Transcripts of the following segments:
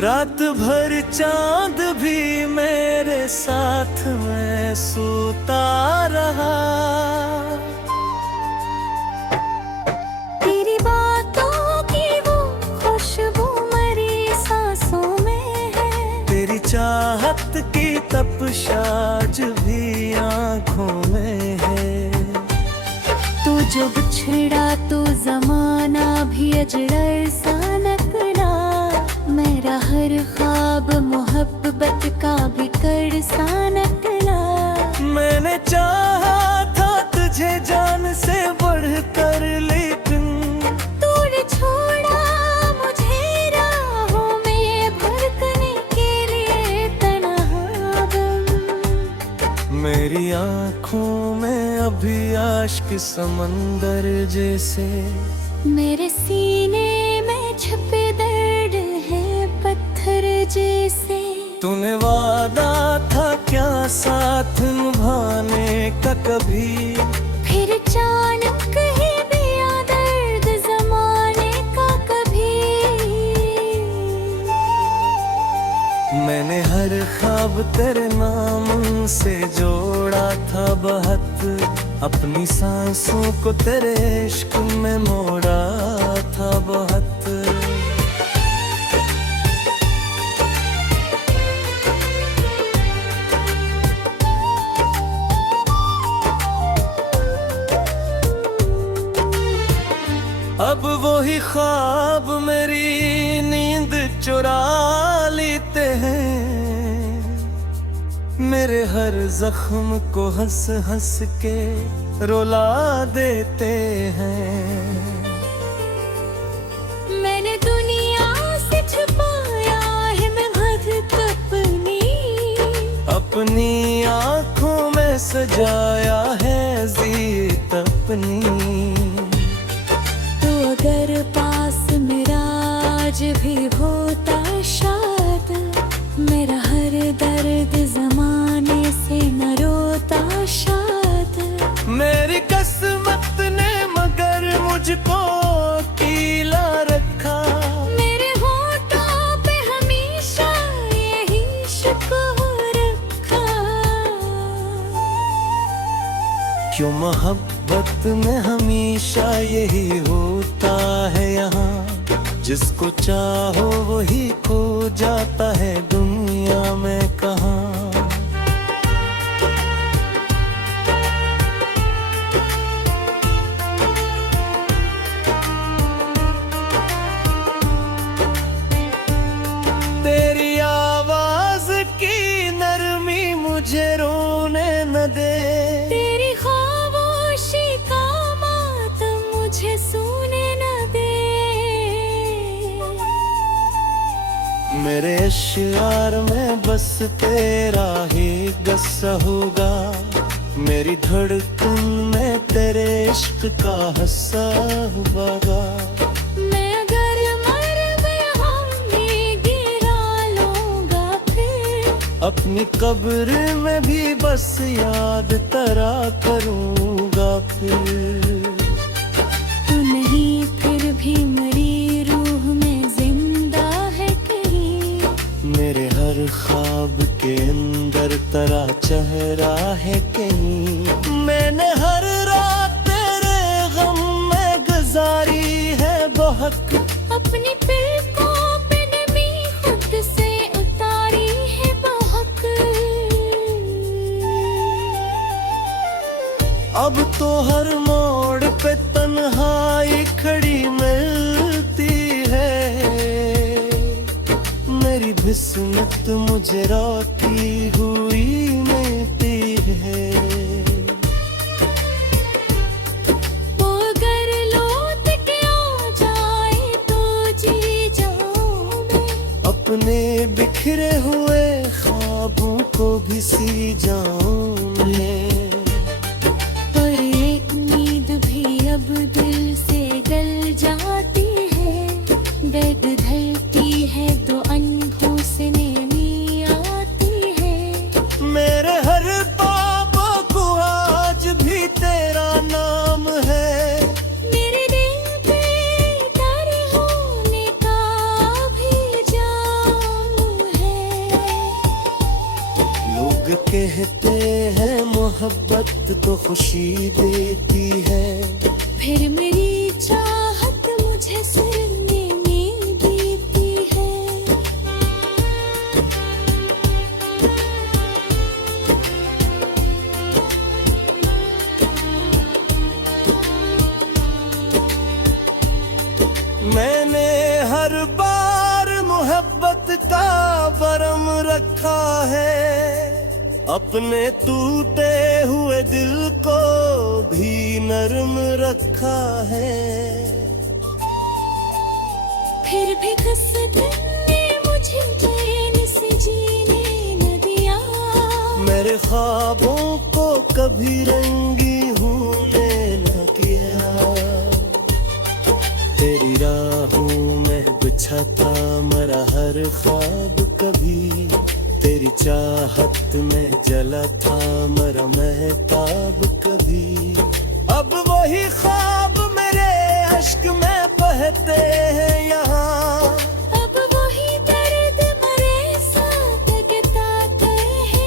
रात भर चांद भी मेरे साथ में सोता रहा। तेरी बातों की वो खुशबू मेरी सांसों में है। तेरी चाहत की तपिश आज भी आँखों में है। तू जब छिड़ा तो जमाना भी अजगर सा नकला। मेरा हर ख्वाब मोहब्बत का भी कर सा नकला। मैंने चाहा था तुझे जान से बढ़कर, लेकिन तूने छोड़ा मुझे राहों में भटकने के लिए तन्हा गम। मेरी आँखों में अभी आश्क समंदर जैसे, मेरे सीने में छुपे दर्द है पत्थर जैसे। तूने वादा था क्या साथ निभाने का कभी, फिर अचानक ही दिया दर्द जमाने का कभी। मैंने हर ख्वाब तेरे नाम से जोड़ा था बहुत, अपनी सांसों को तेरे इश्क में मोड़ा था बहुत। अब वही ख्वाब मेरी नींद चुरा लेते हैं। मेरे हर जख्म को हंस हंस के रुला देते हैं। मैंने दुनिया से छुपाया है मैं महक अपनी आँखों में सजाया है जीत अपनी। अगर पास मेरा आज भी होता शायद, मेरा हर दर्द जमाने से न रोता शायद। मेरी किस्मत ने मगर मुझको कीला रखा। मेरे होठों पे हमेशा यही शुक्र रखा। क्यों मोहब्बत में हमेशा यही होता है यहाँ, जिसको चाहो वही खो जाता है दुनिया में कहाँ। तेरी आवाज की नरमी मुझे रोने न दे, मुझे सुने न दे। मेरे अश्यार में बस तेरा ही गस्सा होगा। मेरी धड़कन में तेरे इश्क का हस्सा होगा। मैं अगर मर गया मैं गिरा लूंगा फिर, अपनी कब्र में भी बस याद तेरा करूंगा फिर। नहीं फिर भी मेरी रूह में जिंदा है कहीं। मेरे हर ख्वाब के अंदर तेरा चेहरा है कहीं। मैंने हर रात तेरे गम में गुजारी है बहुत, अपनी पलकों पे नमी खुद से उतारी है बहुत। अब तो हर मोड़ पे तन्हाई खड़ी मिलती है। मेरी किस्मत मुझे रोती हुई मिलती है। वो अगर लौट के आ जाए तो जी जाऊं मैं, अपने बिखरे हुए ख्वाबों को भी सी जाऊं मैं। अब दिल से गल जाती है, दर्द धरती है तो अनहों से नैनी आती है। मेरे हर पापों को आज भी तेरा नाम है। मेरे दिल पे डर होने का भी जाम मोहब्बत तो खुशी देती है। फिर मेरी चाहत मुझे सुनने में देती है। मैंने हर बार मोहब्बत का बरम रखा है, अपने टूटे हुए दिल को भी नरम रखा है। फिर भी किस्मत ने मुझे चैन से जीने न दिया। मेरे ख्वाबों को कभी रंगी होने न किया। तेरी राहों में बिछा था मेरा हर ख्वाब कभी, तेरी चाहत में जला था मेरा महताब कभी। अब वही ख्वाब मेरे अश्क में बहते हैं यहाँ। अब वही दर्द मेरे साथ जताता है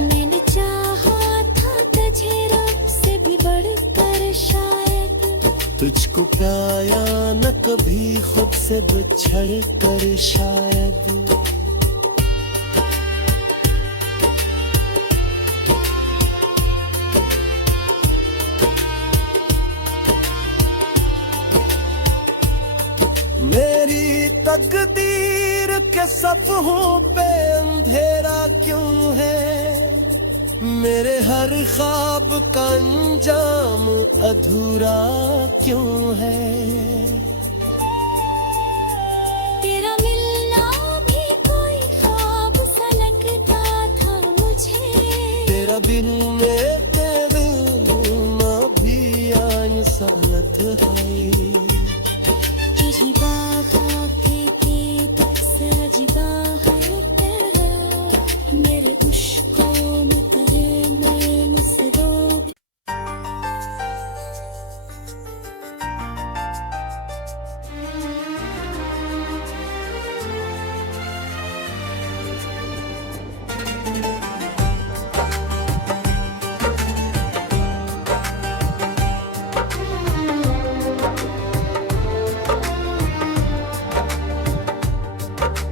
मैंने चाहा था तुझे रब से भी बढ़कर शायद। तुझको पाया न कभी खुद से बिछड़ कर शायद। मेरी तकदीर के सफ़हों पे अंधेरा क्यों है, मेरे हर ख्वाब का अंजाम अधूरा क्यों है। तेरा मिलना भी कोई ख्वाब सा लगता था मुझे। तेरा बिन मेरे दिल में भी आए सानत है। तेरी बाबा के तक सजदा है तेरा, मेरे उश्कों में करे मैं मुसरो।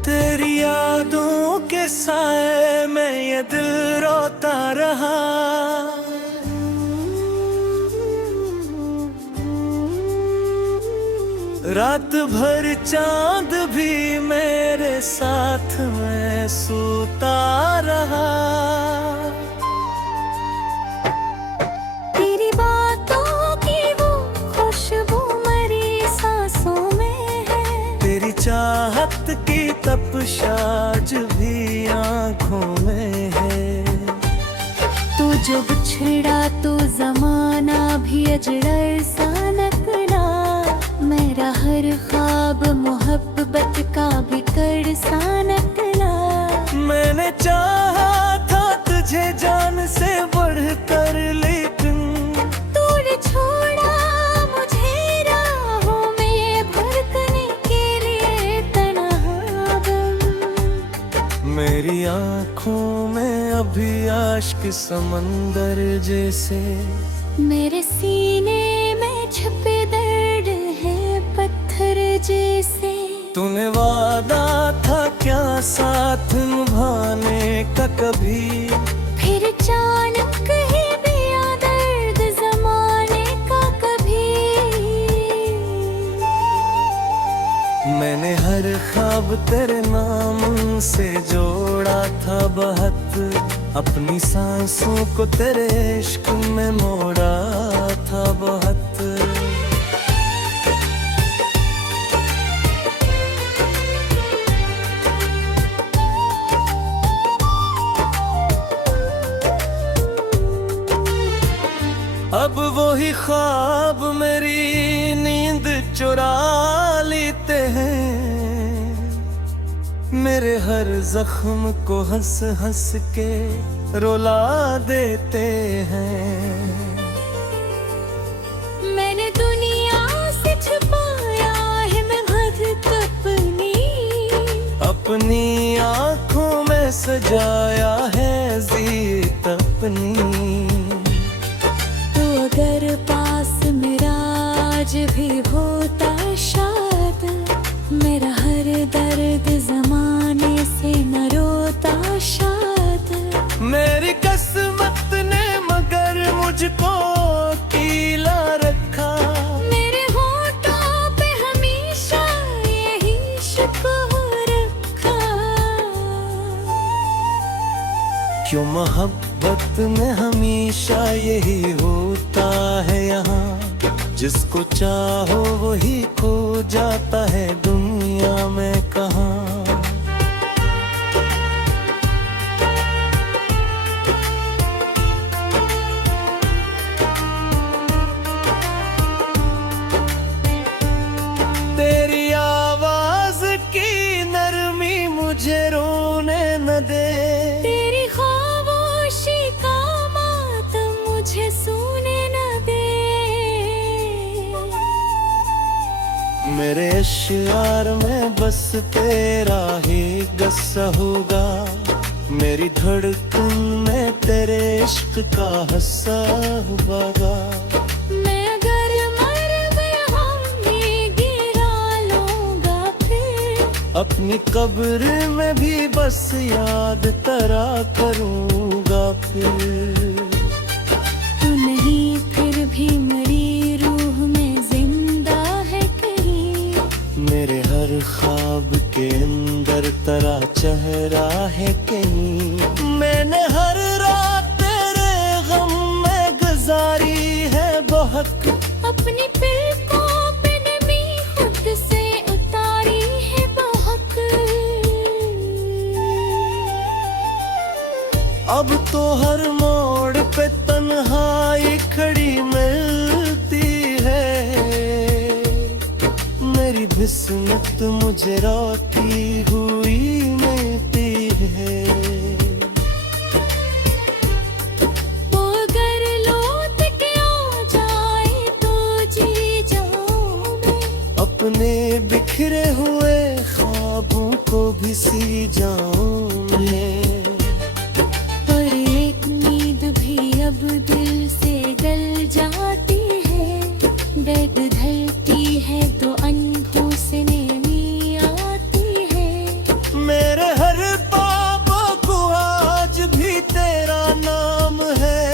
तेरी यादों के साए में ये दिल रोता रहा। रात भर चांद भी मेरे साथ में सोता रहा। तेरी बातों की वो खुशबू मेरी सांसों में है। तेरी चाहत की तपिश आज भी आँखों में है। तू जो बिछड़ा तो जमाना भी अजड़र सा नकला। मेरा हर ख्वाब मोहब्बत का बिकर सा नकला। मैंने चाहा था तुझे जान से बढ़कर, लेकिन तूने छोड़ा मुझे राहों में भटकने के लिए तन्हा गम। मेरी आँखों में अभी आश्क समंदर जैसे। मेरे सीने में छुपे दर्द है पत्थर जैसे। तूने वादा था क्या साथ निभाने का कभी, फिर अचानक ही दिया दर्द जमाने का कभी। मैंने हर ख्वाब तेरे नाम से जोड़ा था बहुत, अपनी सांसों को तेरे इश्क में मोड़ा था बहुत। अब वही ख्वाब मेरी नींद चुरा लेते हैं, मेरे हर जख्म को हंस हंस के रुला देते हैं। मैंने दुनिया से छुपाया है मैं खुद अपनी अपनी आँखों में सजाया जीत अपनी। तो अगर पास मेरा आज भी होता शायद, मेरा हर दर्द जमाने से न रोता शायद। मेरी किस्मत ने मगर मुझको कीला रखा, मेरे होठों पे हमेशा यही शुक्र रखा। क्यों मोहब्बत में हमेशा यही होता है यहाँ, जिसको चाहो वही खो जाता है दुनिया में कहाँ। तेरी आवाज की नरमी मुझे रोने न दे, तेरी खामोशी का मातम मुझे सुने न दे। मेरे अश्यार में बस तेरा ही गस्सा होगा, मेरी धड़कन में तेरे इश्क का हस्सा होगा। मैं अगर मर गया भी गिरा लूंगा फिर, अपनी कब्र में भी बस याद तेरा करूंगा फिर। तू नहीं फिर भी मेरी रूह में जिंदा है कहीं। मेरे हर ख्वाब के अंदर तेरा चेहरा है कहीं। मैंने हर रात तेरे गम में गुजारी है बहुत, अपनी पलकों पे नमी खुद से उतारी है बहुत। अब तो हर मोड़ पे तन्हाई खड़ी मिलती है, मेरी किस्मत मुझे रोती हुई मिलती है। वो अगर लौट के आ जाए तो जी जाऊं मैं, अपने बिखरे हुए ख्वाबों को भी सी जाऊं मैं। पर एक नींद भी अब दिल से गल जाती है, दर्द धरती है तो अनहों से नमी आती है। मेरे हर पापों को आज भी तेरा नाम है,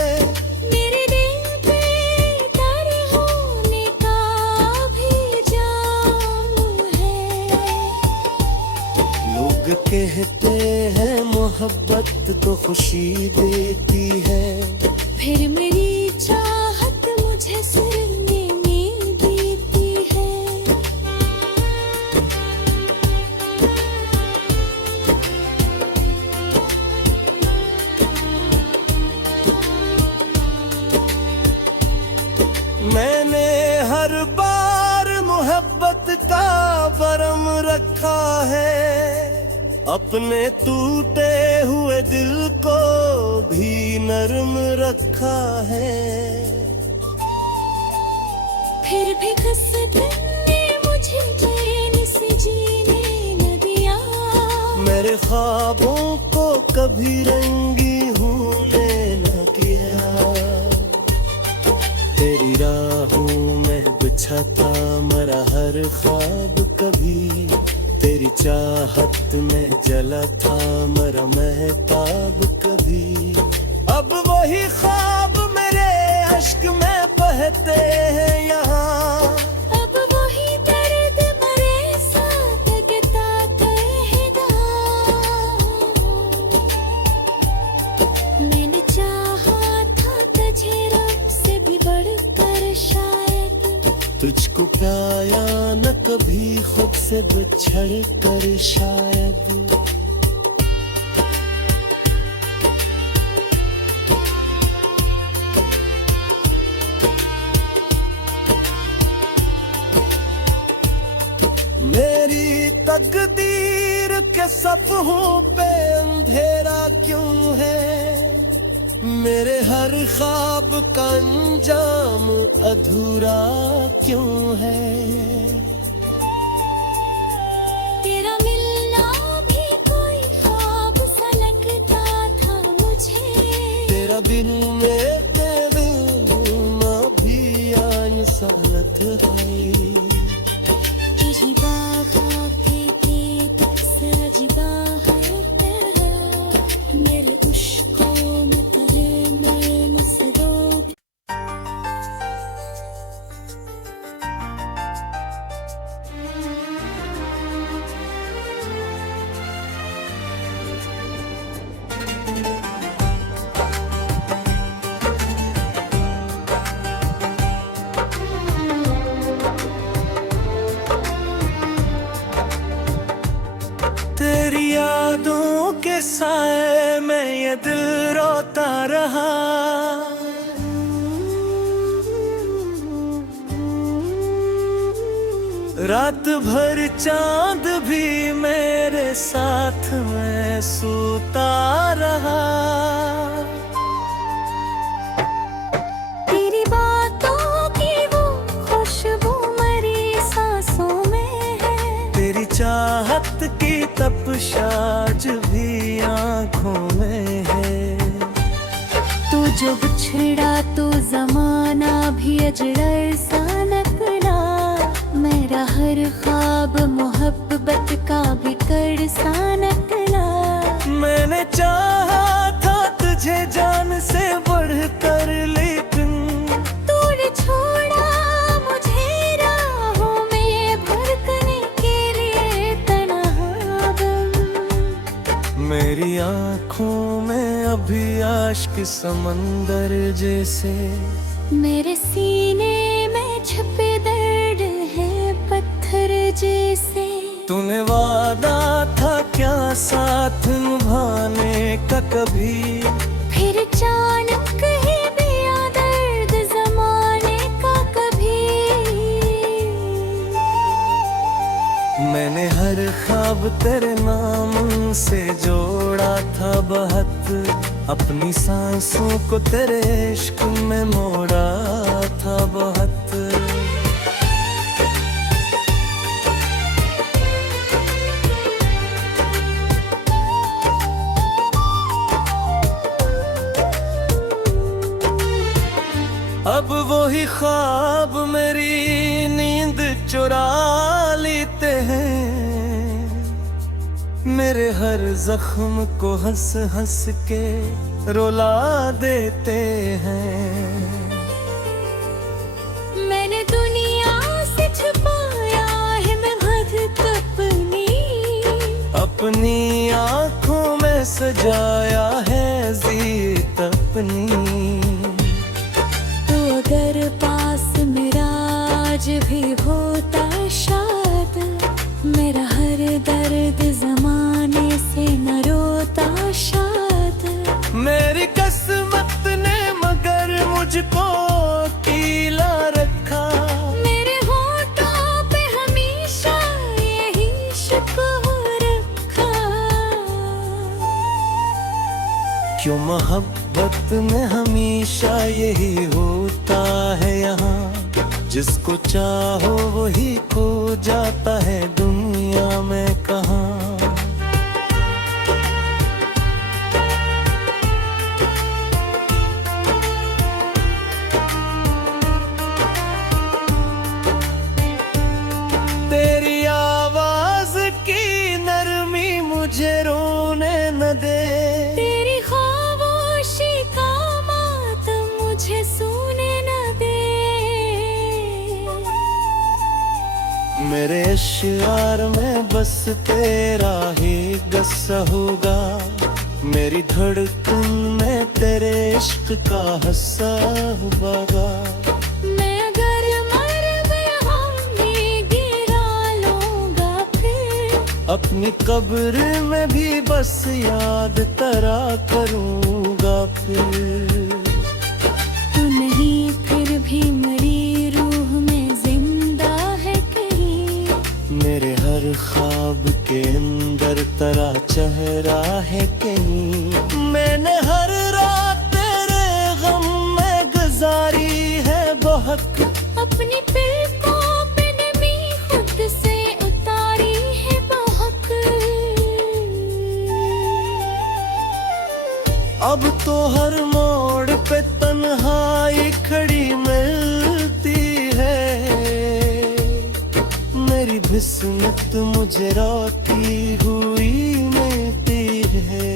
मेरे दिल पे तर होने का भी जाम है। लोग कहते हैं मोहब्बत तो खुशी देती है, फिर मेरी चाहत मुझे सुनने में देती है। मैंने हर बार मोहब्बत का भरम रखा है, अपने टूटे हुए दिल को भी नरम रखा है। फिर भी किस्मत ने मुझे चैन से जीने न दिया, मेरे ख्वाबों को कभी रंगी होने न किया। तेरी राहों में बिछा था मेरा हर ख्वाब कभी, तेरी चाहत में जला था मेरा महताब कभी। अब वही ख्वाब मेरे अश्क में बहते हैं यहाँ, अब वही दर्द मेरे साथ गिरता कहता। मैंने चाहा था तुझे रब से भी बढ़कर शायद, तुझको पाया न कभी खुद से बिछड़ कर शायद। मेरी तकदीर के सफ़हों पे अंधेरा क्यों है, मेरे हर ख्वाब का अंजाम अधूरा क्यों है। तेरा मिलना भी कोई ख्वाब सा लगता था मुझे, तेरा बिन में भी आन सालत है तेरी बाबा के गीत सजदा है तेरा मेरे उश्कों में करे नैन सरो तेरी यादों के साए में ये दिल रोता रहा रात भर चांद भी मेरे साथ में सोता रहा तेरी बातों की वो खुशबू मरी सांसों में है तेरी चाहत की तपशाज भी आँखों में है तू जो बिछड़ा तो जमाना भी अजड़र सा नकला मेरा हर ख्वाब मोहब्बत का बिकड़ सा नकला मैंने चाहा था तुझे जान से बढ़कर लेकिन तूने छोड़ा मुझे राहों में भटकने के लिए तन्हा गम मेरी आँखों में अभी आश्क समंदर जैसे मेरे सीने में छुपे दर्द है पत्थर जैसे तूने वादा था क्या साथ निभाने का कभी फिर अचानक ही दिया दर्द जमाने का कभी मैंने हर ख्वाब तेरे नाम से जोड़ा था बहुत अपनी सांसों को तेरे इश्क में मोड़ा था बहुत अब वही ख्वाब मेरी नींद चुरा लेते हैं मेरे हर जख्म को हंस हंस के रुला देते हैं मैंने दुनिया से छुपाया है मैं हद अपनी आँखों में सजाया है जीत अपनी तो अगर पास मेरा आज भी होता शायद मेरा हर दर्द जमाने से न रोता शायद मेरी किस्मत ने मगर मुझको कीला रखा मेरे होठों पे हमेशा यही शुक्र रखा क्यों मोहब्बत में हमेशा यही होता है यहाँ जिसको चाहो वही खो जाता है दुनिया में कहाँ तेरी आवाज की नरमी मुझे रोने न दे तेरी खामोशी का मातम मुझे सुने न दे मेरे अश्यार में बस तेरा ही गस्सा होगा मेरी धड़कन में तेरे इश्क का हस्सा होगा मैं अगर मर गया मैं गिरा लूंगा फिर अपनी कब्र में भी बस याद तेरा करूँगा फिर तू नहीं फिर भी मेरी रूह में जिंदा है कहीं मेरे हर ख्वाब के अंदर तेरा चेहरा है कहीं मैंने हर रात तेरे गम में गुजारी है बहुत अपनी पलकों पे नमी खुद से उतारी है बहुत अब तो हर मोड़ मुझे रोती हुई मिलती है।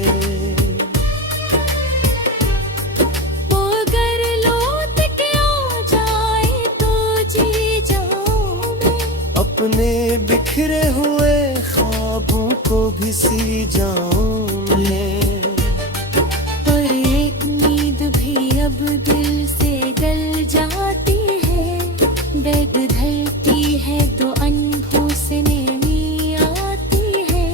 वो अगर लौट के आ जाए तो जी जाऊं मैं, अपने बिखरे हुए ख्वाबों को भी सी जाऊं मैं। पर एक नींद भी अब दिल से गल जाती है, बेद धरती है तो अनहों से नींद आती है।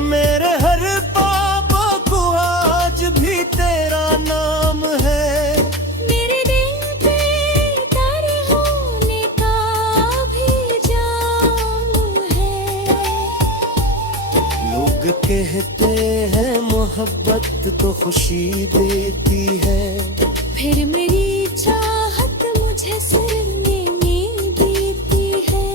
मेरे हर पापों को आज भी तेरा नाम है। मेरे दिल पे तर होने का भी जाम है। लोग कहते हैं मोहब्बत तो खुशी देती है, फिर मेरी चाहत मुझे सिर में नींद देती है।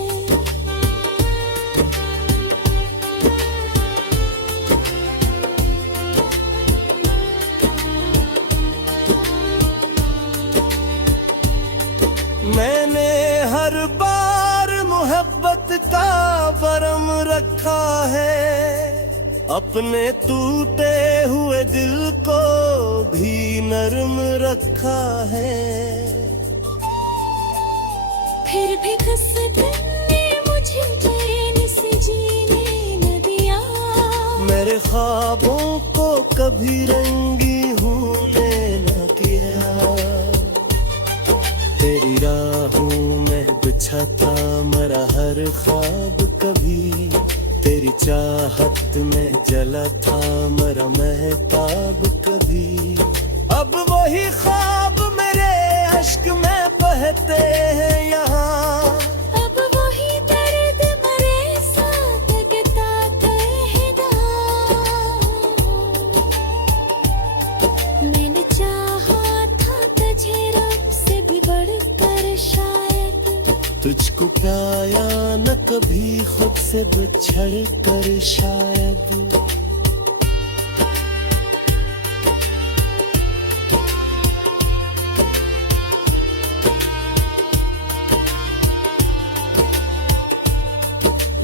मैंने हर बार मोहब्बत का भरम रखा है, अपने टूटे हुए दिल को भी नरम रखा है। फिर भी किस्मत ने मुझे चैन से जीने न दिया। मेरे ख्वाबों को कभी रंगी होने न किया। तेरी राहों में बिछा था मेरा हर ख्वाब कभी, तेरी चाहत में जला था मेरा महताब कभी। अब वही ख्वाब मेरे अश्क में बहते हैं यहाँ। अब वही दर्द मेरे साथ जताता है दाग। मैंने चाहा था तुझे रब से भी बढ़कर शायद, तुझको पाया न कभी खुद से बिछड़ कर शायद।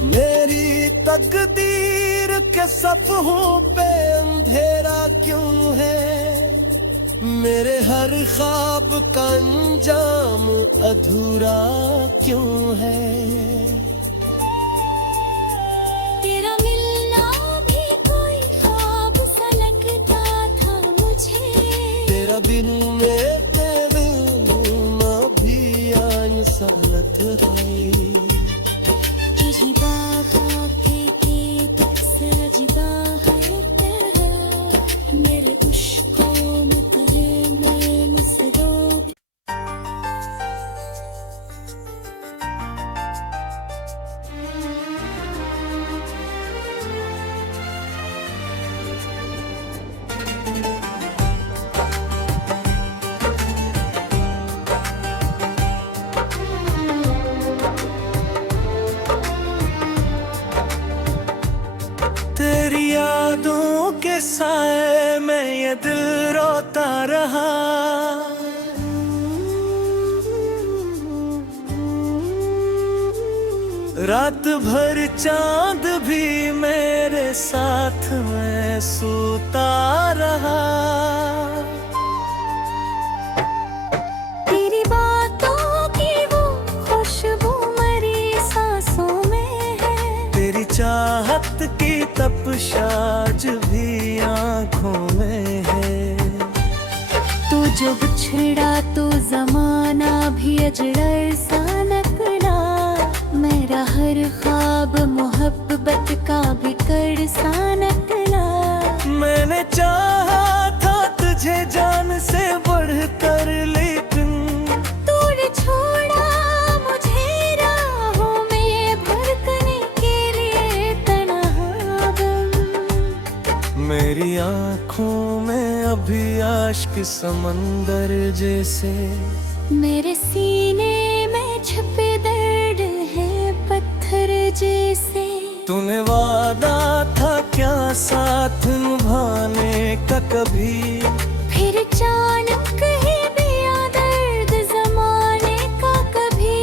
मेरी तकदीर के सफ़हों पे अंधेरा क्यों है, मेरे हर ख्वाब का अंजाम अधूरा क्यों है। तेरा मिलना भी कोई ख्वाब सा लगता था मुझे। तेरा बिन मेरे ना भी आन सालत है। यही बागा के सजदा है तेरा, मेरे इश्कों में करे मैं मुसरो। तेरी यादों के साए में ये दिल रोता रहा। रात भर चांद भी मेरे साथ में सोता रहा। तेरी बातों की वो खुशबू मेरी सांसों में है। तेरी चाहत की तपशाज भी आंखों में है। तू जब छिड़ा तो जमाना भी अजड़ा सा नकला। मेरा हर ख्वाब मोहब्बत का बिगड़ सा नकला। मैंने चाहा था तुझे जान से बढ़कर, लेकिन तूने छोड़ा मुझे राहों में भटकने के लिए तन्हा गम। मेरी आँखों में अभी आश्क समंदर जैसे, मेरे सीने में छुपे दर्द है पत्थर जैसे। तूने वादा था क्या साथ निभाने का कभी, फिर अचानक ही दिया दर्द जमाने का कभी।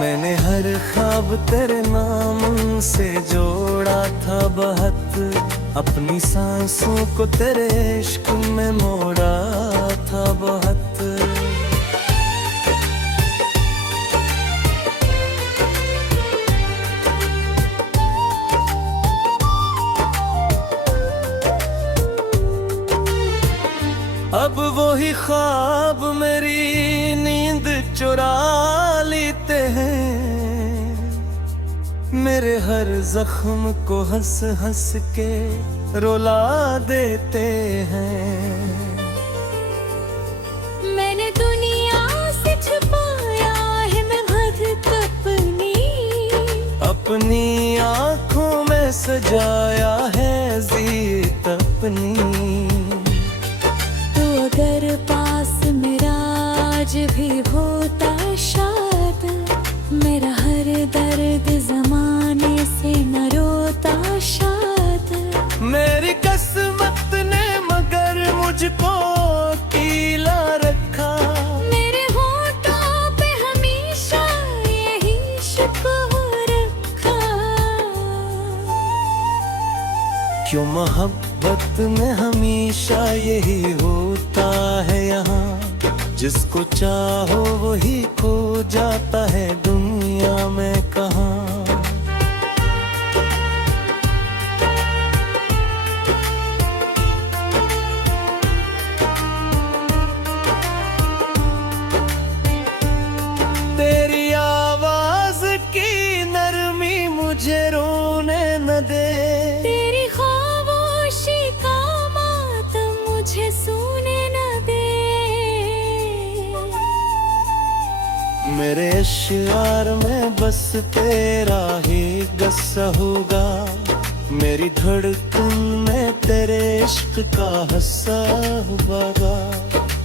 मैंने हर था बहुत, अपनी सांसों को तेरे इश्क में मोड़ा था बहुत। अब वही ख्वाब मेरी नींद चुरा लेते हैं, मेरे हर जख्म को हंस हंस के रुला देते हैं। मैंने दुनिया से छुपाया है मैं खुद अपनी आंखों में सजाया है जीत अपनी। तो अगर पास मेरा आज भी होता शायद, मेरा हर दर्द जमाने से न रोता शायद। मेरी किस्मत ने मगर मुझको कीला रखा, मेरे होठों पे हमेशा यही शुक्र रखा। क्यों मोहब्बत में हमेशा यही होता है यहाँ, जिसको चाहो वही खो जाता है दुनिया में कहाँ। तेरी आवाज की नरमी मुझे रोने न दे, तेरी खामोशी का मातम मुझे सुने न दे। मेरे अश्यार में बस तेरा ही गस्सा होगा, मेरी धड़कन में तेरे इश्क का हस्सा होगा।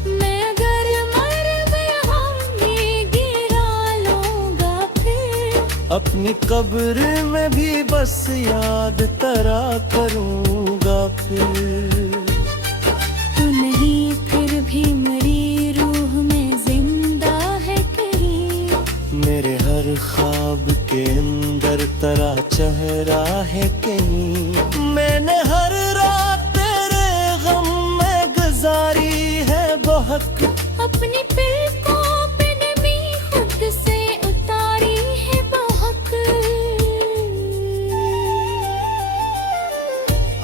मैं अगर मर गया में गिरा लूंगा फिर, अपनी कब्र में भी बस याद तेरा करूंगा फिर। तू नहीं फिर भी मेरी रूह में जिंदा है कहीं, मेरे हर ख्वाब के अंदर तेरा चेहरा है कहीं। मैंने हर रात तेरे गम में गुजारी है बहुत, अपनी पलकों पे नमी खुद से उतारी है बहुत।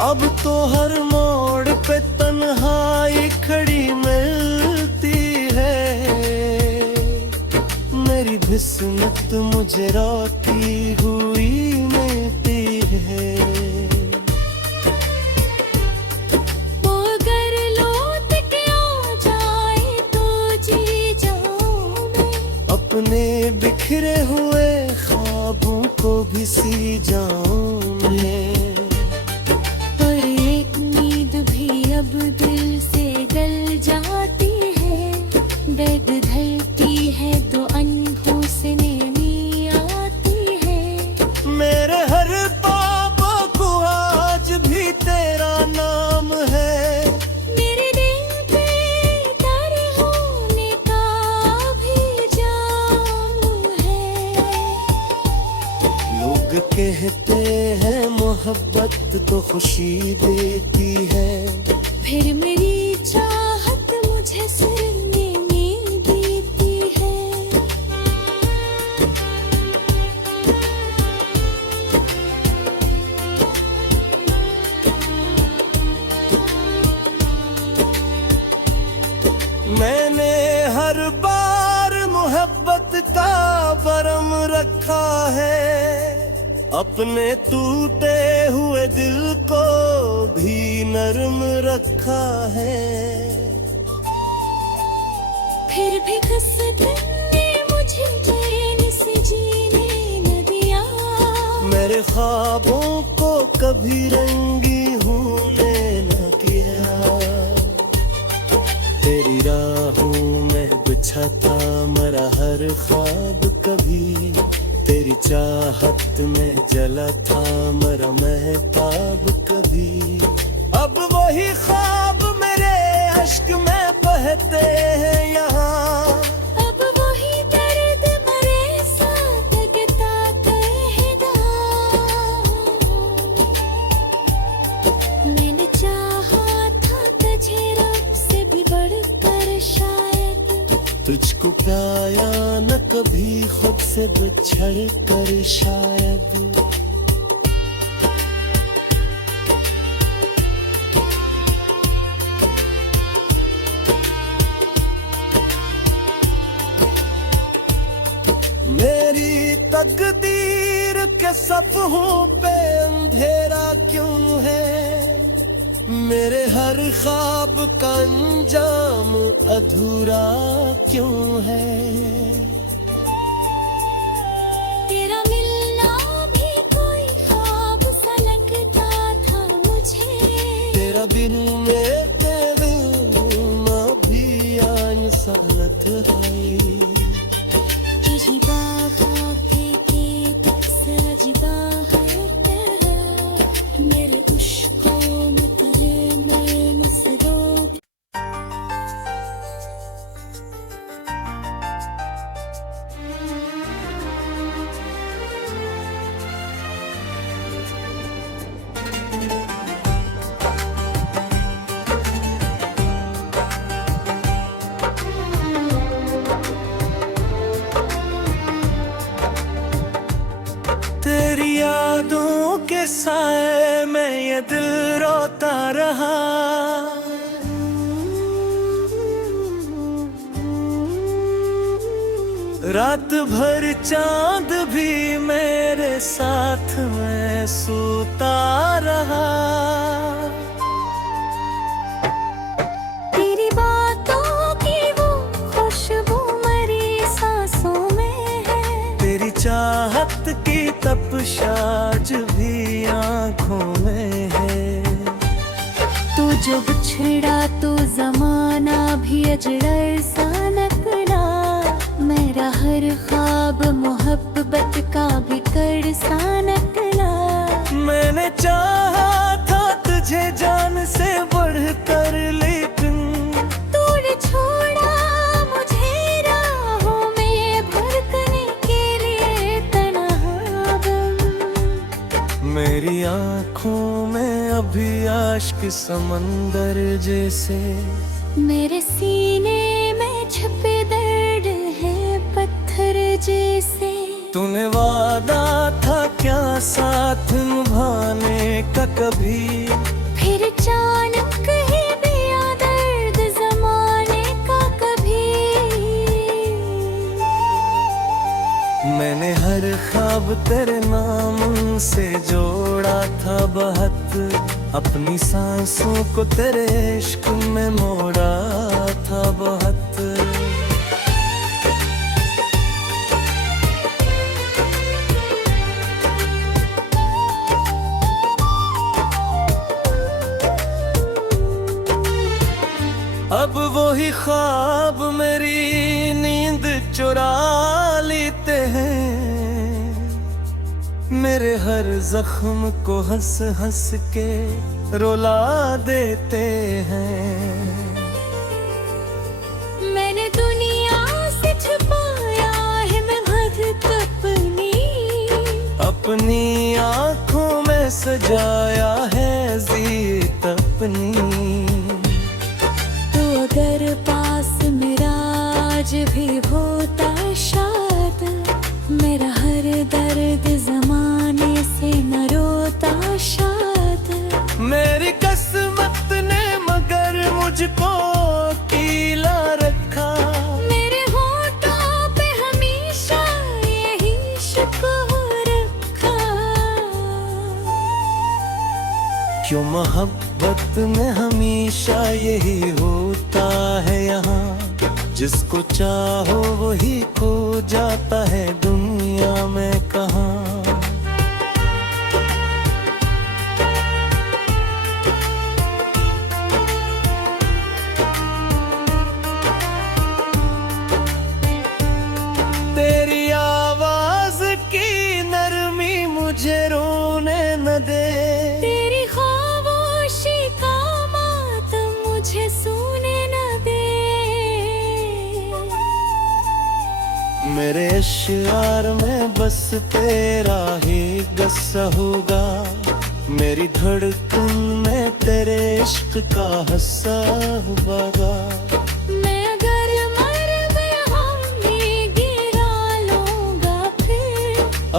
अब तो हर मोड़ पे तन्हाई खड़ी मिलती है, मेरी किस्मत मुझे रोती हुई मिलती है। वो अगर लौट के आ जाए तो जी जाऊं मैं, अपने बिखरे हुए ख्वाबों को भी सी जाऊं मैं। पर एक नींद भी अब दिल से गल जाती है, दर्द धरती है तो अनहों से नमी आती है। मेरे हर पापों को आज भी तेरा नाम है, मेरे दिल पे तर होने का भी जाम है। लोग कहते हैं मोहब्बत तो खुशी देती है, फिर मेरी चाहत मुझे सुनने में देती है। मैंने हर बार मोहब्बत का भरम रखा है, अपने टूटे हुए दिल को भी नरम रखा है। फिर भी किस्मत ने मुझे चैन से जीने न दिया, मेरे ख्वाबों को कभी रंगी होने न किया। तेरी राहों में बिछा था मेरा हर ख्वाब कभी, तेरी चाहत में जला था मेरा महताब कभी। अब वही ख्वाब मेरे अश्क में बहते हैं यहाँ, अब वही दर्द मेरे साथ जताते हैं दाग। तुझको पाया न कभी खुद से बिछड़ कर शायद। मेरी तकदीर के सपनों पे अंधेरा क्यों है, मेरे हर ख्वाब का अंजाम अधूरा क्यों है। तेरा मिलना भी कोई ख्वाब सा लगता था मुझे, तेरा बिन मेरे ना भी आन सालत है। यही बाबा के तक सजदा है तेरा, मेरे उश्कों में तेरे में मसरो। तेरी यादों के साए में ये दिल रोता रहा, रात भर चांद भी मेरे साथ में सोता रहा। तेरी बातों की वो खुशबू मेरी सांसों में है, तेरी चाहत की तपिश आज भी आँखों में है। तू जो बिछड़ा तो जमाना भी अजड़र सा नकला, मेरा हर ख्वाब मोहब्बत का भी कर सा नकला। मैंने चाहा था तुझे जान से बढ़कर, लेकिन तूने छोड़ा मुझे राहों में भटकने के लिए तन्हा गम। मेरी आँखों में अभी आश्क समंदर जैसे, मेरे सीने में छुपे दर्द है पत्थर जैसे। तूने वादा था क्या साथ निभाने का कभी, फिर अचानक ही दिया दर्द जमाने का कभी। मैंने हर ख्वाब तेरे नाम से जोड़ा था बहुत, अपनी सांसों को तेरे इश्क में मोड़ा था बहुत। अब वही ख्वाब मेरी नींद चुरा लेते हैं, मेरे हर जख्म को हंस हंस के रुला देते हैं। मैंने दुनिया से छुपाया है मैं हद अपनी आँखों में सजाया है जीत अपनी। अगर पास मेरा आज भी होता शायद, मेरा हर दर्द जमाने से न रोता शायद। मेरी किस्मत ने मगर मुझको कीला रखा, मेरे होठों पे हमेशा यही शुक्र रखा। क्यों मोहब्बत में हमेशा यही होता है यहाँ, जिसको चाहो वही खो जाता है दुनिया में कहाँ। तेरी आवाज की नरमी मुझे रोने न दे, मुझे सुने न दे। मेरे अश्यार में बस तेरा ही गस्सा होगा, मेरी धड़कन में तेरे इश्क का हस्सा होगा। मैं अगर मर गया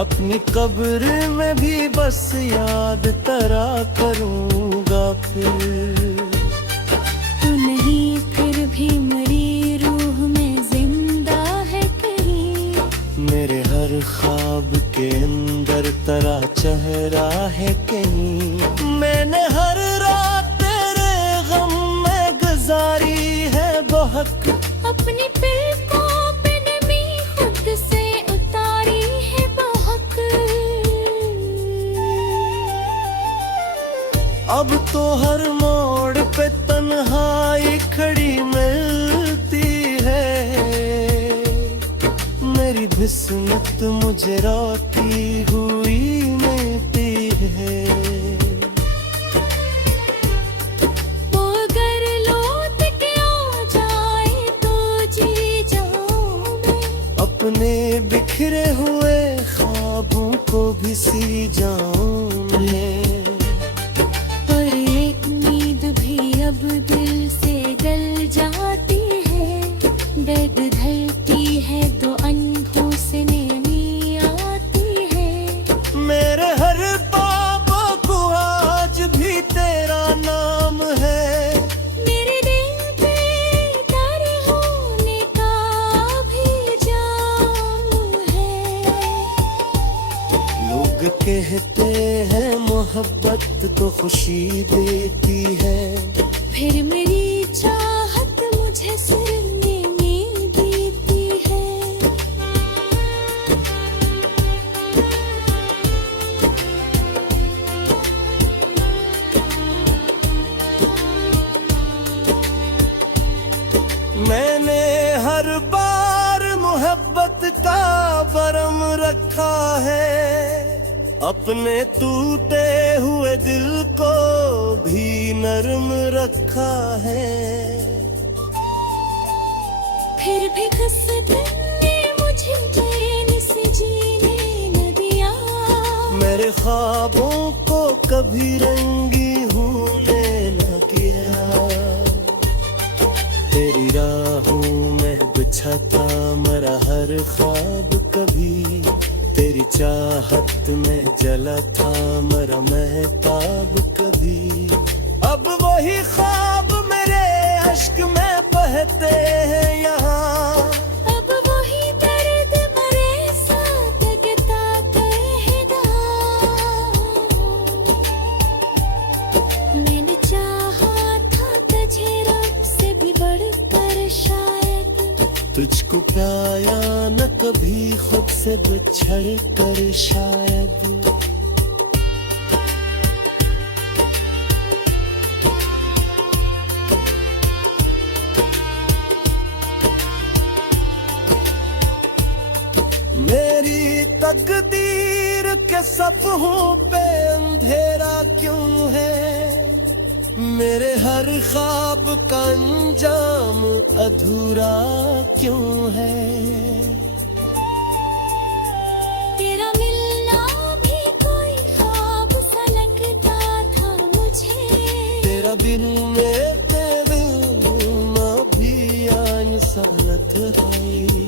अपनी कब्र में भी बस याद तेरा करूंगा फिर। तू नहीं फिर भी मेरी रूह में जिंदा है कहीं। मेरे हर ख्वाब के अंदर तेरा चेहरा है कहीं। मैंने हर रात तेरे गम में गुजारी है बहुत। अपनी पलकों पे नमी खुद से उतारी है बहुत। अब तो हर मोड़ पे तन्हाई खड़ी मिलती है। मेरी किस्मत मुझे रोती हुई मिलती है। वो अगर लौट के आ जाए तो जी जाऊं मैं। अपने बिखरे हुए ख्वाबों को भी सी जाऊं मैं। पर एक नींद भी अब दिल से गल जाती है। दर्द धरती है तो अनहों से नैनी आती है। मेरे हर पापों को आज भी तेरा नाम है। मेरे दिल पे तारे होने का भी जाम है। लोग कहते हैं मोहब्बत तो खुशी देती है। फिर मेरी चाहत मुझे सुनने में देती है। मैंने हर बार मोहब्बत का भरम रखा है। अपने टूटे हुए दिल को भी नरम रखा है। फिर भी किस्मत ने मुझे चैन से जीने न दिया। मेरे ख्वाबों को कभी रंगी होने न किया। तेरी राहों में बिछा था मेरा हर ख्वाब कभी। तेरी चाहत में जला था मेरा महताब कभी। अब वही ख्वाब मेरे अश्क में बहते हैं यहाँ। अब वही दर्द मेरे साथ कहता है मैंने चाहा था तुझे रब से भी बढ़कर शायद। तुझको पाया न कभी खुद से बिछड़ कर शायद। मेरी तकदीर के सफ़हों पे अंधेरा क्यों है। मेरे हर ख्वाब का अंजाम अधूरा क्यों है। तेरा मिलना भी कोई ख्वाब सा लगता था मुझे। तेरा दिल में तेरे बिन भी इंसानत है।